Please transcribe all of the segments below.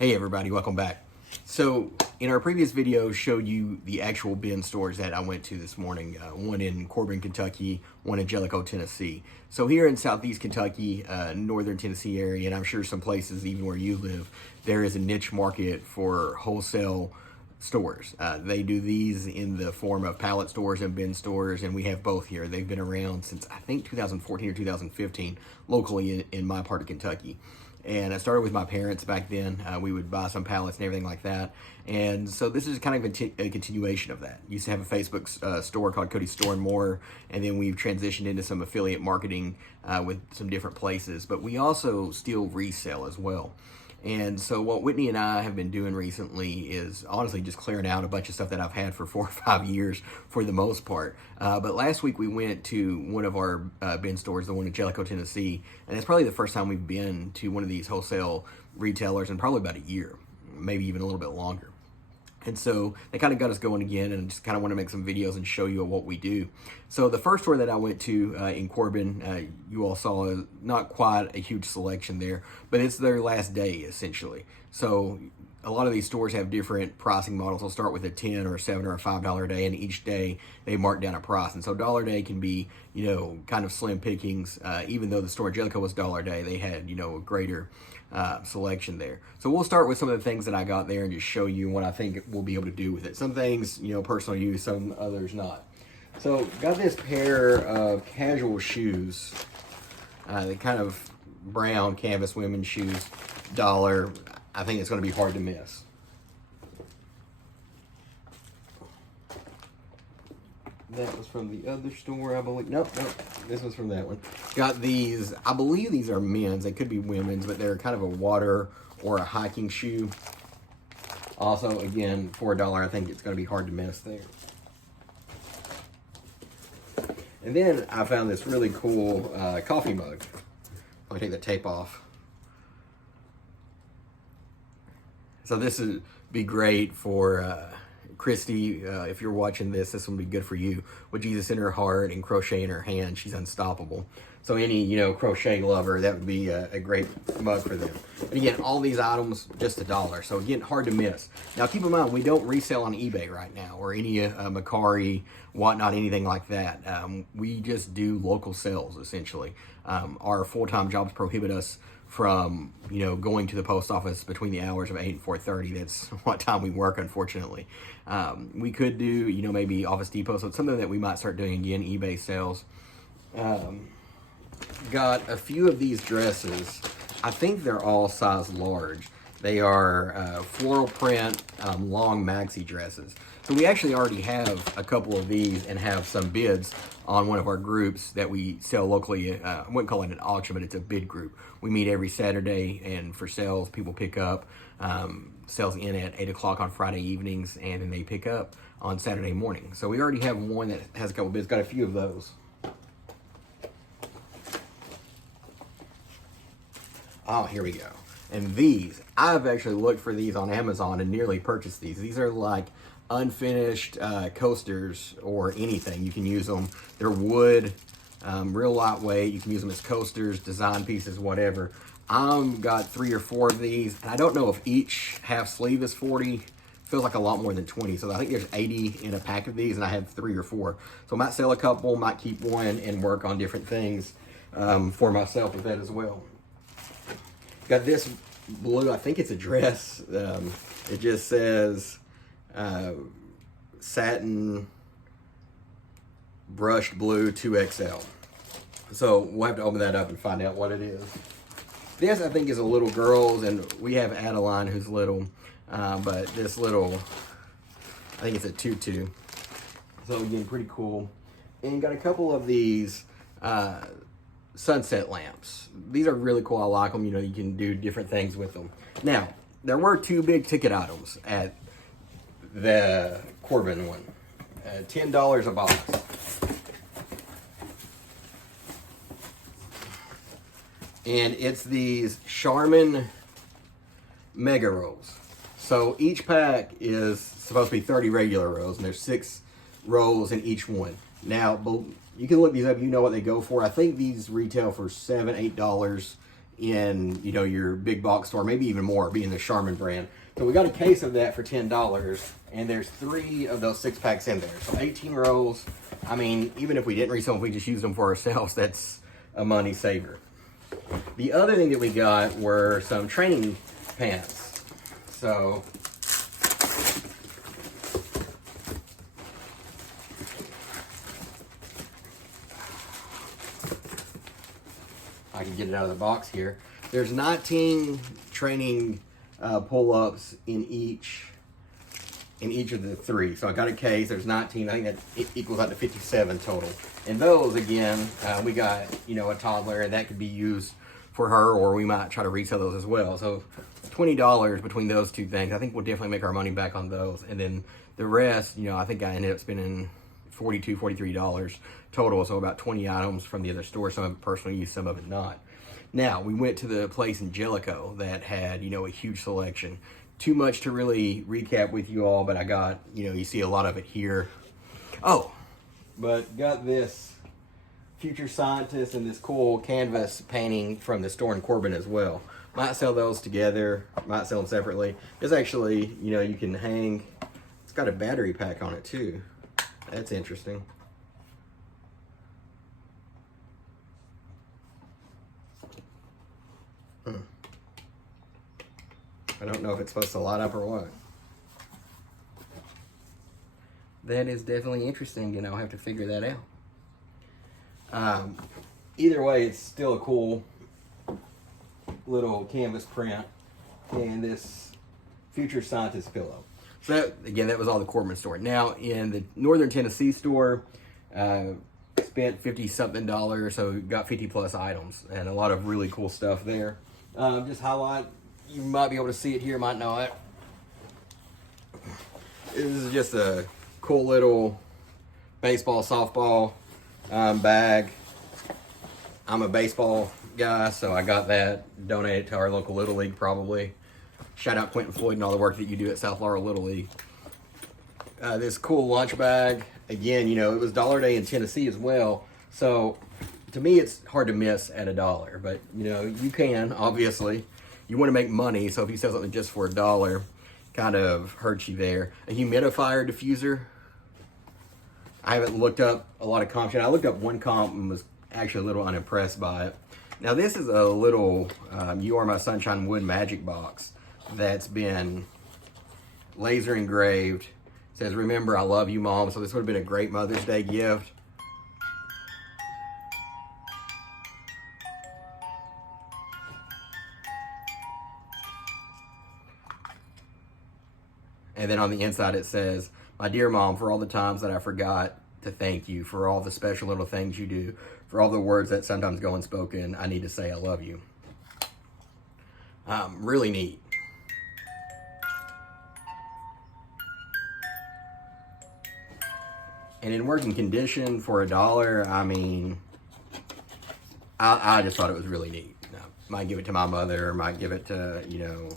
Hey everybody, welcome back. So in our previous video showed you the actual bin stores that I went to this morning, one in Corbin, Kentucky, one in Jellicoe, Tennessee. So here in Southeast Kentucky, Northern Tennessee area, and I'm sure some places even where you live, there is a niche market for wholesale stores. They do these in the form of pallet stores and bin stores, and we have both here. They've been around since I think 2014 or 2015 locally in my part of Kentucky. And I started with my parents back then. We would buy some pallets and everything like that. And so this is kind of a continuation of that. Used to have a Facebook store called Coty Store and More, and then we've transitioned into some affiliate marketing with some different places. But we also still resell as well. And so what Whitney and I have been doing recently is honestly just clearing out a bunch of stuff that I've had for 4 or 5 years for the most part. But last week we went to one of our bin stores, the one in Jellicoe, Tennessee, and it's probably the first time we've been to one of these wholesale retailers in probably about a year, maybe even a little bit longer. And so they kind of got us going again, and just kind of want to make some videos and show you what we do. So the first store that I went to in Corbin, you all saw not quite a huge selection there, but it's their last day essentially. So a lot of these stores have different pricing models. They'll start with a $10 or a $7 or a $5 a day, and each day they mark down a price. And so dollar a day can be, kind of slim pickings. Even though the store in Jellicoe was dollar a day, they had, a greater selection there. So we'll start with some of the things that I got there and just show you what I think we'll be able to do with it. Some things, personal use, some others not. So got this pair of casual shoes, the kind of brown canvas women's shoes, $1. I think it's going to be hard to miss. That was from the other store, I believe. Nope, this was from that one. Got these, I believe these are men's. They could be women's, but they're kind of a water or a hiking shoe. Also, again, for $1, I think it's going to be hard to miss there. And then I found this really cool coffee mug. Let me take the tape off. So this would be great for Christy. If you're watching this, this will be good for you. With Jesus in her heart and crochet in her hand, she's unstoppable. So any, crochet lover, that would be a great mug for them. And again, all these items, just $1. So again, hard to miss. Now keep in mind, we don't resell on eBay right now, or any Macari, whatnot, anything like that. We just do local sales, essentially. Our full-time jobs prohibit us from, going to the post office between the hours of 8 and 4:30. That's what time we work, unfortunately. We could do, maybe Office Depot, so it's something that we might start doing again, eBay sales. Got a few of these dresses. I think they're all size large. They are floral print, long maxi dresses. So we actually already have a couple of these and have some bids on one of our groups that we sell locally. I wouldn't call it an auction, but it's a bid group. We meet every Saturday, and for sales, people pick up. Sales in at 8 o'clock on Friday evenings, and then they pick up on Saturday morning. So we already have one that has a couple bids. Got a few of those. Oh, here we go. And these, I've actually looked for these on Amazon and nearly purchased these. These are like unfinished coasters or anything. You can use them. They're wood, real lightweight. You can use them as coasters, design pieces, whatever. I've got 3 or 4 of these, and I don't know if each half sleeve is 40. Feels like a lot more than 20. So I think there's 80 in a pack of these, and I have 3 or 4. So I might sell a couple, might keep one, and work on different things for myself with that as well. Got this blue, I think it's a dress. It just says satin brushed blue 2XL. So we'll have to open that up and find out what it is. This, I think, is a little girl's, and we have Adeline who's little, but this little, I think it's a tutu. So again, pretty cool. And got a couple of these sunset lamps. These are really cool. I like them. You can do different things with them. Now, there were 2 big ticket items at the Corbin one. $10 a box. And it's these Charmin Mega Rolls. So each pack is supposed to be 30 regular rolls, and there's 6 rolls in each one. Now, you can look these up. You know what they go for. I think these retail for $7, $8 in, you know, your big box store, maybe even more, being the Charmin brand. So we got a case of that for $10, and there's 3 of those 6-packs in there. So 18 rolls. I mean, even if we didn't resell them, if we just used them for ourselves, that's a money saver. The other thing that we got were some training pants. So I can get it out of the box here. There's 19 training pull-ups in each of the 3. So I got a case. There's 19. I think that equals out to 57 total. And those, again, we got, you know, a toddler, and that could be used for her, or we might try to resell those as well. So $20 between those 2 things. I think we'll definitely make our money back on those. And then the rest, you know, I think I ended up spending $42, $43 total. So about 20 items from the other store. Some of it personal use, some of it not. Now, we went to the place in Jellicoe that had, you know, a huge selection. Too much to really recap with you all, but I got, you know, you see a lot of it here. Oh, but got this Future Scientist and this cool canvas painting from the store in Corbin as well. Might sell those together, might sell them separately. It's actually, you know, you can hang, it's got a battery pack on it too. That's interesting. I don't know if it's supposed to light up or what. That is definitely interesting, and I'll have to figure that out. Either way, it's still a cool little canvas print and this Future Scientist pillow. So that, again, that was all the Corbin store. Now in the Northern Tennessee store, spent $50-something, so got 50 plus items and a lot of really cool stuff there. Just highlight, you might be able to see it here, might not. This is just a cool little baseball, softball bag. I'm a baseball guy, so I got that, donated to our local Little League probably. Shout out Quentin Floyd and all the work that you do at South Laurel Little League. This cool lunch bag. Again, you know, it was Dollar Day in Tennessee as well. So to me, it's hard to miss at $1, but you know, you can, obviously. You want to make money, so if you sell something just for $1, kind of hurts you there. A humidifier diffuser. I haven't looked up a lot of comps yet. I looked up one comp and was actually a little unimpressed by it. Now this is a little You Are My Sunshine wood magic box that's been laser engraved. It says, "Remember, I love you, Mom." So this would have been a great Mother's Day gift. And then on the inside it says, "My dear Mom, for all the times that I forgot to thank you, for all the special little things you do, for all the words that sometimes go unspoken, I need to say I love you." Really neat. And in working condition for $1, I mean, I just thought it was really neat. Might give it to my mother, might give it to, you know,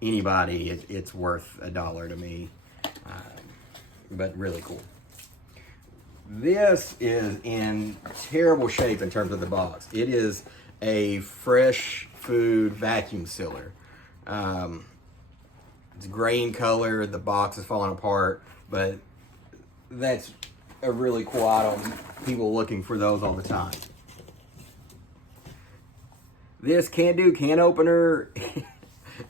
anybody. It's worth $1 to me, but really cool. This is in terrible shape in terms of the box. It is a fresh food vacuum sealer. It's gray in color, the box is falling apart, but that's a really cool item. People looking for those all the time. This can-do can opener,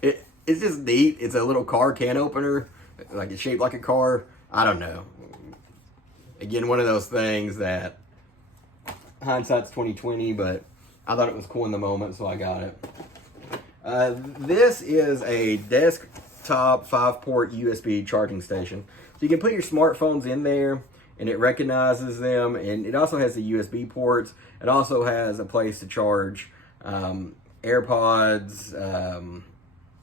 it's just neat. It's a little car can opener, like it's shaped like a car. I don't know. Again, one of those things that hindsight's 20/20, but I thought it was cool in the moment, so I got it. This is a desktop 5-port USB charging station. So you can put your smartphones in there and it recognizes them, and it also has the USB ports. It also has a place to charge AirPods,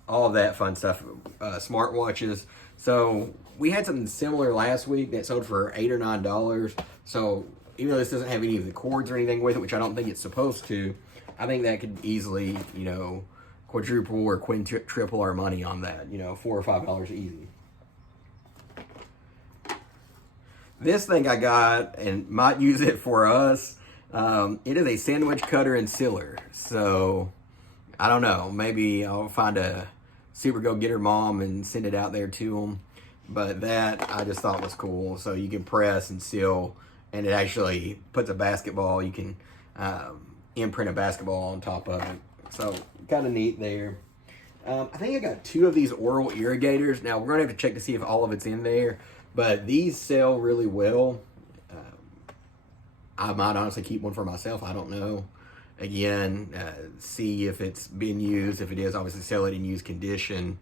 all of that fun stuff, smartwatches. So we had something similar last week that sold for $8 or $9. So even though this doesn't have any of the cords or anything with it, which I don't think it's supposed to, I think that could easily, you know, quadruple or quintuple our money on that, you know, $4 or $5 easy. This thing I got and might use it for us. It is a sandwich cutter and sealer. So I don't know. Maybe I'll find a super go-getter mom and send it out there to them. But that I just thought was cool. So you can press and seal, and it actually puts a basketball. You can imprint a basketball on top of it. So kind of neat there. I think I got 2 of these oral irrigators. Now we're gonna have to check to see if all of it's in there, but these sell really well. I might honestly keep one for myself. I don't know. Again, see if it's been used. If it is, obviously sell it in used condition.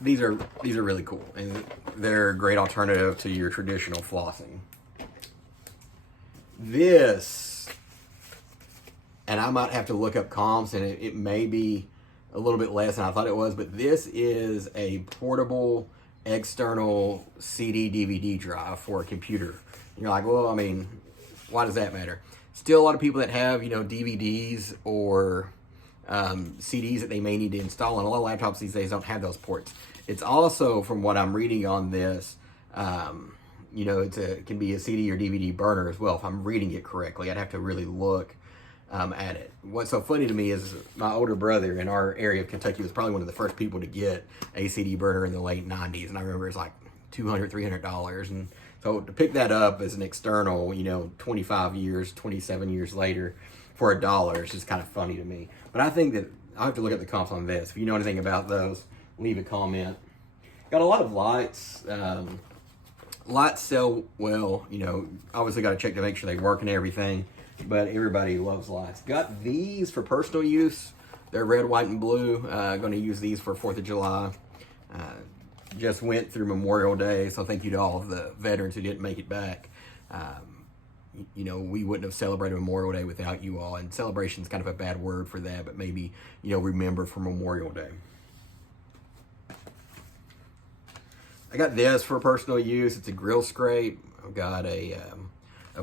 These are really cool, and they're a great alternative to your traditional flossing. This, and I might have to look up comps, and it may be a little bit less than I thought it was, but this is a portable external CD DVD drive for a computer. And you're like, well, I mean, why does that matter? Still a lot of people that have, DVDs or CDs that they may need to install, and a lot of laptops these days don't have those ports. It's also, from what I'm reading on this, it can be a CD or DVD burner as well, if I'm reading it correctly. I'd have to really look at it. What's so funny to me is my older brother in our area of Kentucky was probably one of the first people to get a CD burner in the late 90s, and I remember it was like $200, $300, and so to pick that up as an external, 25 years, 27 years later for $1 is just kind of funny to me. But I think that I'll have to look at the comps on this. If you know anything about those, leave a comment. Got a lot of lights. Lights sell well, obviously got to check to make sure they work and everything, but everybody loves lights. Got these for personal use. They're red, white, and blue. Going to use these for 4th of July. Just went through Memorial Day, so thank you to all of the veterans who didn't make it back. We wouldn't have celebrated Memorial Day without you all, and celebration is kind of a bad word for that, but maybe, remember for Memorial Day. I got this for personal use. It's a grill scrape. I've got a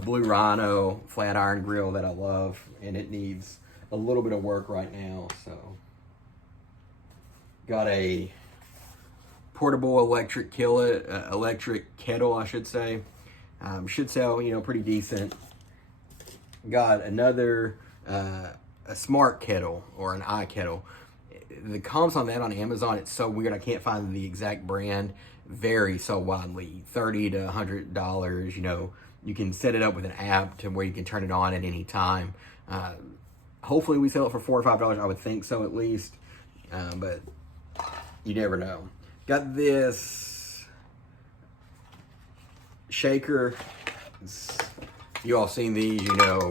Blue Rhino flat iron grill that I love, and it needs a little bit of work right now, so. Got a portable electric kettle, I should say. Should sell, pretty decent. Got another, a smart kettle or an iKettle. The comps on that on Amazon, it's so weird. I can't find the exact brand. Vary so widely, $30 to $100. You can set it up with an app to where you can turn it on at any time. Hopefully we sell it for $4 or $5. I would think so, at least. But you never know. Got this shaker. You all seen these,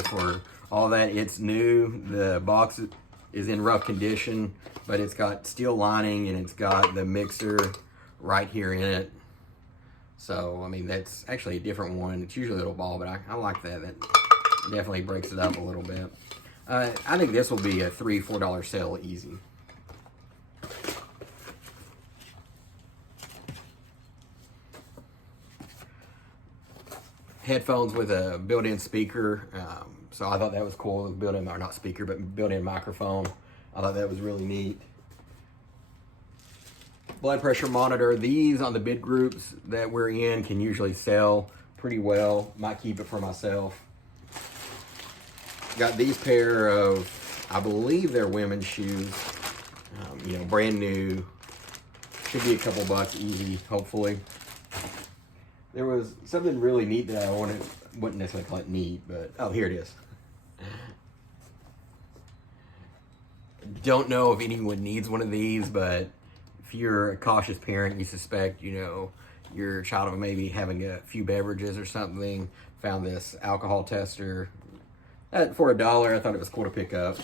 for all that. It's new. The box is in rough condition, but it's got steel lining and it's got the mixer right here in it. So, I mean, that's actually a different one. It's usually a little ball, but I like that. That definitely breaks it up a little bit. I think this will be a $3, $4 sale easy. Headphones with a built-in speaker. So I thought that was cool. Built-in, or not speaker, but built-in microphone. I thought that was really neat. Blood pressure monitor. These on the bid groups that we're in can usually sell pretty well. Might keep it for myself. Got these pair of, I believe they're women's shoes. Brand new. Should be a couple bucks easy, hopefully. There was something really neat that I wouldn't necessarily call it neat, but, oh, here it is. Don't know if anyone needs one of these, but if you're a cautious parent, you suspect, your child may be having a few beverages or something, found this alcohol tester. For $1, I thought it was cool to pick up.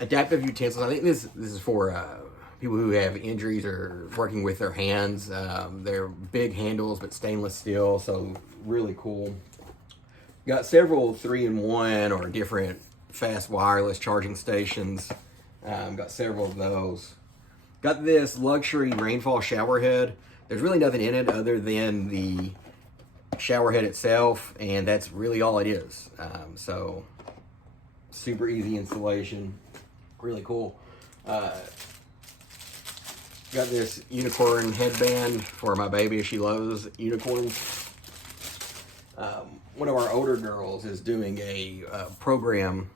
Adaptive utensils. I think this is for people who have injuries or working with their hands. They're big handles, but stainless steel, so really cool. Got several 3-in-1 or different fast wireless charging stations. Got several of those. Got this luxury rainfall shower head. There's really nothing in it other than the shower head itself, and that's really all it is. So super easy installation, really cool. Got this unicorn headband for my baby. She loves unicorns. One of our older girls is doing a program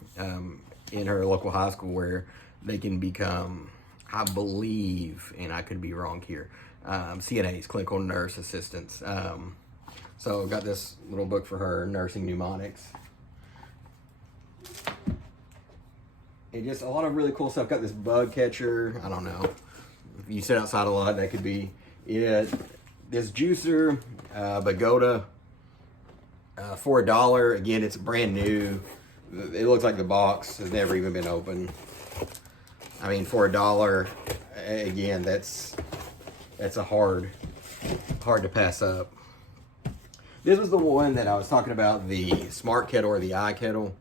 in her local high school where they can become, I believe, and I could be wrong here, CNAs, clinical nurse assistants. So got this little book for her, Nursing Mnemonics. And just a lot of really cool stuff. Got this bug catcher. I don't know. If you sit outside a lot, that could be it. This juicer, Pagoda, for $1. Again, it's brand new. It looks like the box has never even been opened. I mean, for $1, again, that's a hard to pass up. This was the one that I was talking about, the smart kettle or the iKettle.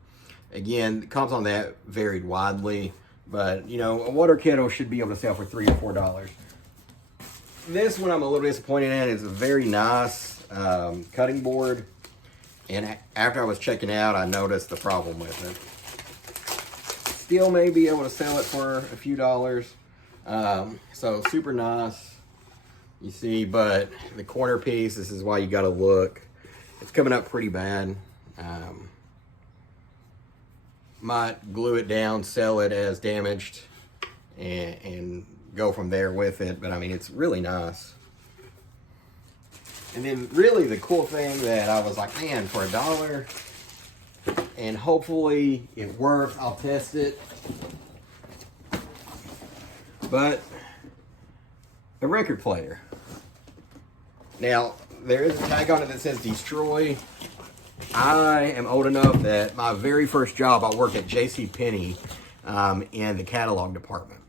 Again, the comps on that varied widely, but you know, a water kettle should be able to sell for $3 or $4. This one I'm a little disappointed in. It's a very nice cutting board, and after I was checking out, I noticed the problem with it. Still may be able to sell it for a few dollars. So super nice, you see, but the corner piece, this is why you got to look. It's coming up pretty bad. Might glue it down, sell it as damaged, and go from there with it. But I mean, it's really nice. And then really the cool thing that I was like, man, for $1, and hopefully it works, I'll test it. But a record player. Now, there is a tag on it that says destroy. I am old enough that my very first job, I worked at JCPenney in the catalog department.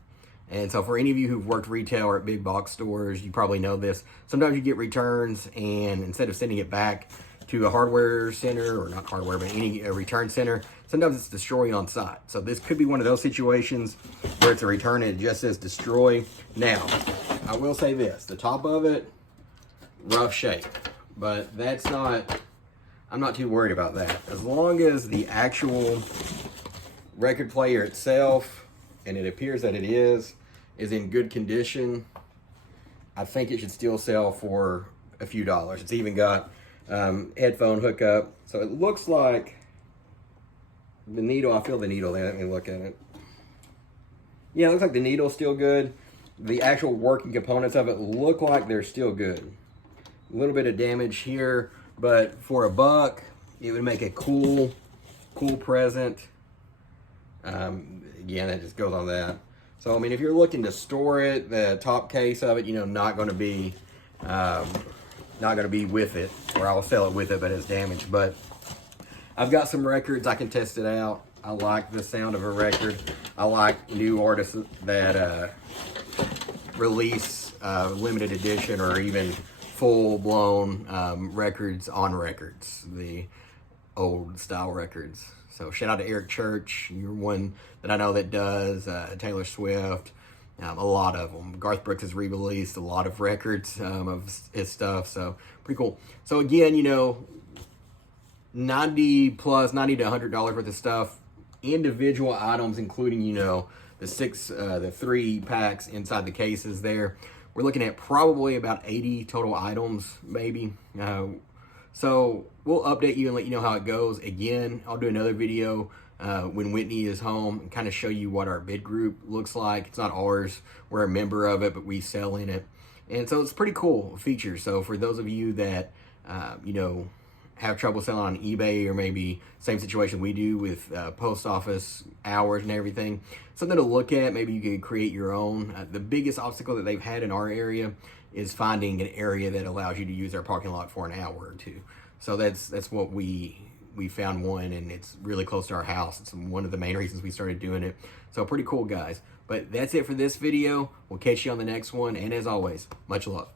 And so for any of you who've worked retail or at big box stores, you probably know this. Sometimes you get returns, and instead of sending it back to a hardware center, or not hardware, but a return center, sometimes it's destroy on site. So this could be one of those situations where it's a return and it just says destroy. Now, I will say this, the top of it, rough shape, but that's not, I'm not too worried about that. As long as the actual record player itself, and it appears that it is in good condition, I think it should still sell for a few dollars. It's even got headphone hookup. So it looks like the needle, I feel the needle there. Let me look at it. Yeah, it looks like the needle's still good. The actual working components of it look like they're still good. A little bit of damage here, but for $1, it would make a cool present. Again, it just goes on that. So I mean, if you're looking to store it, the top case of it, you know, not going to be with it, or I'll sell it with it, but it's damaged. But I've got some records, I can test it out. I like the sound of a record. I like new artists that release limited edition or even full-blown records on records, the old style records. So shout out to Eric Church, you're one that I know that does, Taylor Swift, a lot of them. Garth Brooks has re-released a lot of records of his stuff, so pretty cool. So again, you know, $90 to $100 worth of stuff, individual items, including, you know, the 3 packs inside the cases there. We're looking at probably about 80 total items, maybe. So we'll update you and let you know how it goes. Again, I'll do another video when Whitney is home and kind of show you what our bid group looks like. It's not ours. We're a member of it, but we sell in it. And so it's pretty cool feature. So for those of you that, you know, have trouble selling on eBay, or maybe same situation we do with post office hours and everything, something to look at. Maybe you can create your own. The biggest obstacle that they've had in our area is finding an area that allows you to use our parking lot for an hour or two. So that's what we found one, and it's really close to our house. It's one of the main reasons we started doing it. So pretty cool, guys. But that's it for this video. We'll catch you on the next one, and as always, much love.